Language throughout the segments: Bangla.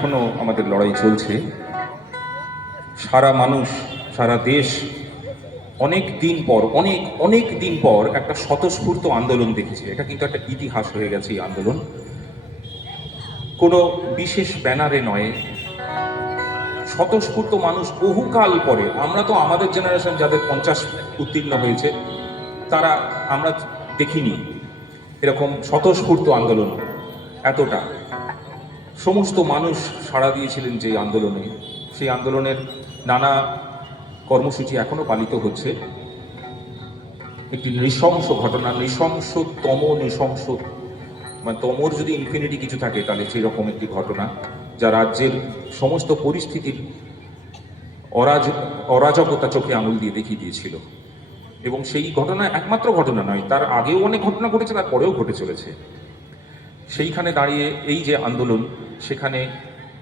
এখনো আমাদের লড়াই চলছে। সারা মানুষ, সারা দেশ অনেক দিন পর একটা স্বতঃস্ফূর্ত আন্দোলন দেখেছে। এটা কিন্তু একটা ইতিহাস হয়ে গেছে এই আন্দোলন। কোনো বিশেষ ব্যানারে নয়, স্বতঃস্ফূর্ত মানুষ বহুকাল পরে। আমরা তো আমাদের জেনারেশন যাদের 50 উত্তীর্ণ হয়েছে তারা আমরা দেখিনি এরকম স্বতঃস্ফূর্ত আন্দোলন। এতটা সমস্ত মানুষ সাড়া দিয়েছিলেন যে আন্দোলনে, সেই আন্দোলনের নানা কর্মসূচি এখনো পালিত হচ্ছে। একটি নৃশংস ঘটনা, নৃশংস মানে তমর যদি ইনফিনিটি কিছু থাকে তাহলে সেরকম একটি ঘটনা, যা রাজ্যের সমস্ত পরিস্থিতির অরাজকতা চোখে আঙুল দিয়ে দেখিয়ে দিয়েছিল। এবং সেই ঘটনা একমাত্র ঘটনা নয়, তার আগেও অনেক ঘটনা ঘটেছে, তার পরেও ঘটে চলেছে। সেইখানে দাঁড়িয়ে এই যে আন্দোলন, সেখানে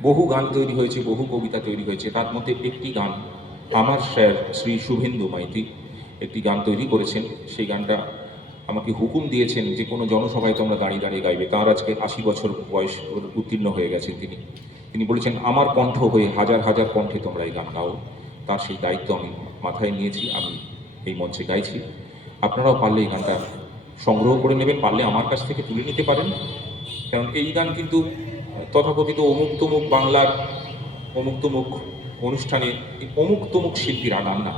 বহু গান তৈরি হয়েছে, বহু কবিতা তৈরি হয়েছে। তার মধ্যে একটি গান আমার স্যার শ্রী শুভেন্দু মাইতি একটি গান তৈরি করেছেন। সেই গানটা আমাকে হুকুম দিয়েছেন যে কোনো জনসভায় তোমরা দাঁড়িয়ে দাঁড়িয়ে গাইবে। তার আজকে 80 বছর বয়স উত্তীর্ণ হয়ে গেছেন তিনি বলেছেন আমার কণ্ঠ হয়ে হাজার হাজার কণ্ঠে তোমরা এই গান গাও। তার সেই দায়িত্ব আমি মাথায় নিয়েছি, আমি এই মঞ্চে গাইছি। আপনারাও পারলে এই গানটা সংগ্রহ করে নেবেন, পারলে আমার কাছ থেকে তুলে নিতে পারেন। কারণ এই গান কিন্তু তথাকথিত অমুক তমুক বাংলার অমুক তমুক অনুষ্ঠানে অমুক তমুক শিল্পীরা গান না।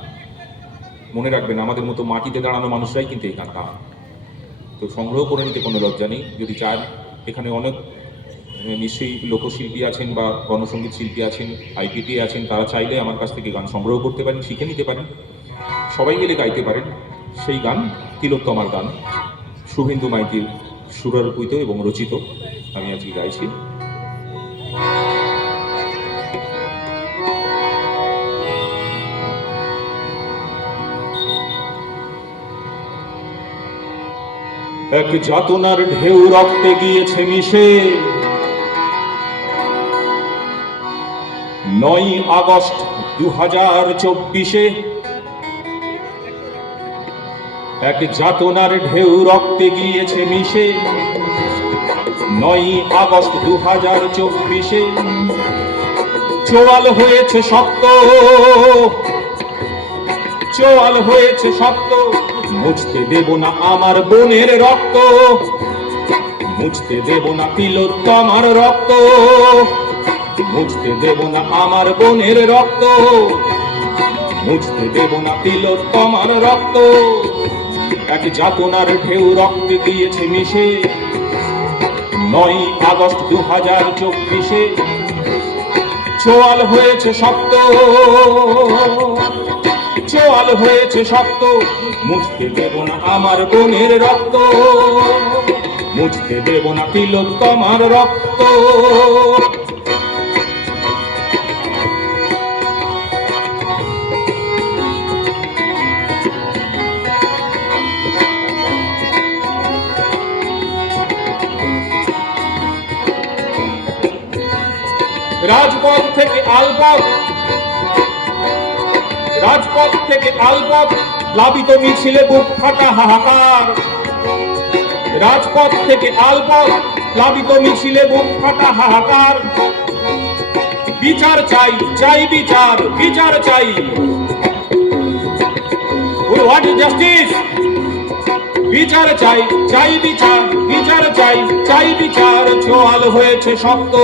মনে রাখবেন, আমাদের মতো মাটিতে দাঁড়ানো মানুষরাই কিন্তু এই গান গান। তো সংগ্রহ করে নিতে কোনো লজ্জা নেই। যদি চান, এখানে অনেক নিশ্চয়ই লোকশিল্পী আছেন বা গণসঙ্গীত শিল্পী আছেন, আইপিটি আছেন, তারা চাইলে আমার কাছ থেকে গান সংগ্রহ করতে পারেন, শিখে নিতে পারেন, সবাই মিলে গাইতে পারেন। সেই গান তিলোত্তমার গান, শুভেন্দু মাইতির সুরারোপিত এবং রচিত, আমি আজকে গাইছি। এক যাতনার ঢেউ রক্তে গিয়েছে মিশে 9 আগস্ট 2024-এ। এক যাতনার ঢেউ রক্তে গিয়েছে মিশে 9 আগস্ট 2024-এ। চোয়াল হয়েছে শক্ত, চোয়াল হয়েছে শক্ত, মুছতে দেব না আমার বোনের রক্ত, মুছতে দেব না তিলোত্তমার রক্ত, মুছতে দেব না আমার বোনের রক্ত, মুছতে দেব না তিলোত্তমার রক্ত। এক যাতনার ঢেউ রক্তে গিয়েছে মিশে 9 আগস্ট 2024-এ। চোয়াল হয়েছে শক্ত, চোয়াল হয়েছে শক্ত, মুছতে দেব না আমার বোনের রক্ত, মুছতে দেব না তিলোত্তমার রক্ত। রাজপথ থেকে আলপথ, রাজপথ থেকে আলপথ, প্লাবিত মিছিলে বুক ফাটা হাহাকার। রাজপথ থেকে আলপথ, প্লাবিত মিছিলে বুক ফাটা হাহাকার। বিচার চাই, চাই বিচার, বিচার চাই। What is justice? বিচার চাই, চাই বিচার, বিচার চাই, চাই বিচার। চোয়াল হয়েছে শক্ত,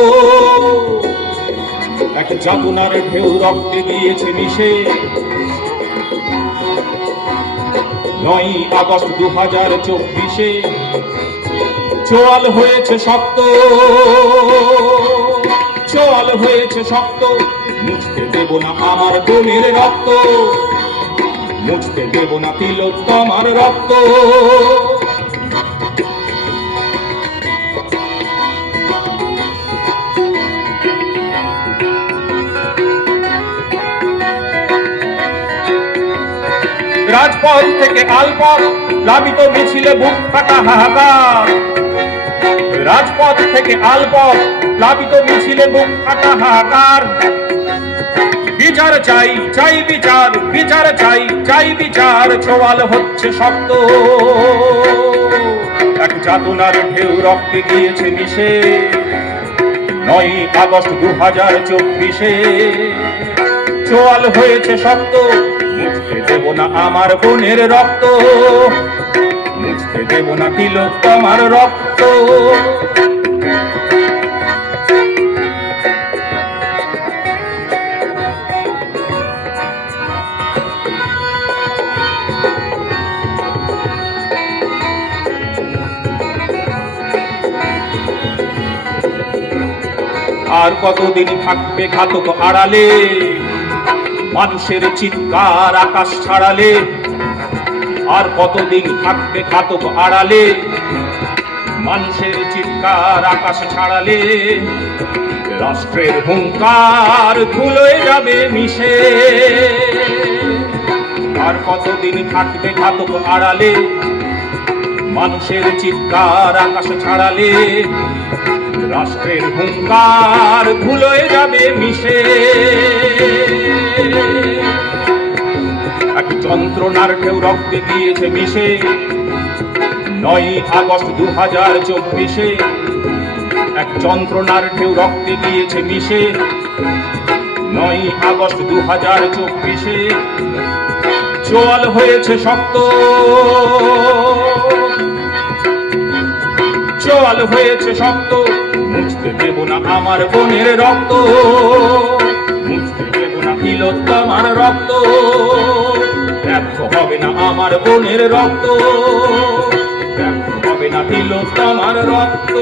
এক যাতনার ঢেউ রক্তে গিয়েছে মিশে 9 আগস্ট 2024-এ। চোয়াল হয়েছে শক্ত, চোয়াল হয়েছে শক্ত, মুছতে দেব না আমার বোনের রক্ত, মুছতে দেব না তিলোত্তমার রক্ত। রাজপথ থেকে আলপথ, প্লাবিত মিছিলে বুক ফাটা হাহাকার। রাজপথ থেকে আলপথ, প্লাবিত মিছিলে বুক ফাটা হাহাকার। বিচার চাই, চাই বিচার, বিচার চাই, চাই বিচার। চোয়াল হচ্ছে শক্ত, এক যাতনার ঢেউ রক্তে গিয়েছে মিশে 9 আগস্ট 2024-এ চোয়াল হয়েছে শক্ত, মুছতে দেব না আমার বোনের রক্ত, মুছতে দেব না তিলোত্তমার রক্ত। আর কতদিন থাকবে ঘাতক আড়ালে, মানুষের চিৎকার আকাশ ছাড়ালে? আর কতদিন থাকবে ঘাতক আড়ালে, মানুষের চিৎকার আকাশ ছাড়ালে? রাষ্ট্রের হুঙ্কার ধুলোয় যাবে মিশে। আর কতদিন থাকবে ঘাতক আড়ালে, মানুষের চিৎকার আকাশ ছাড়ালে? রাষ্ট্রের হুঙ্কার ধুলোয় যাবে মিশে। এক যন্ত্রণার ঢেউ রক্তে গিয়েছে মিশে 9 আগস্ট 2024-এ। এক যন্ত্রণার ঢেউ রক্তে গিয়েছে মিশে 9 আগস্ট 2024-এ। চোয়াল হয়েছে শক্ত, চোয়াল হয়েছে শক্ত, মুছতে দেব না আমার বোনের রক্ত, মুছতে দেব না তিলোত্তমার রক্ত। ব্যর্থ হবে না আমার বোনের রক্ত, ব্যর্থ হবে না তিলোত্তমার রক্ত।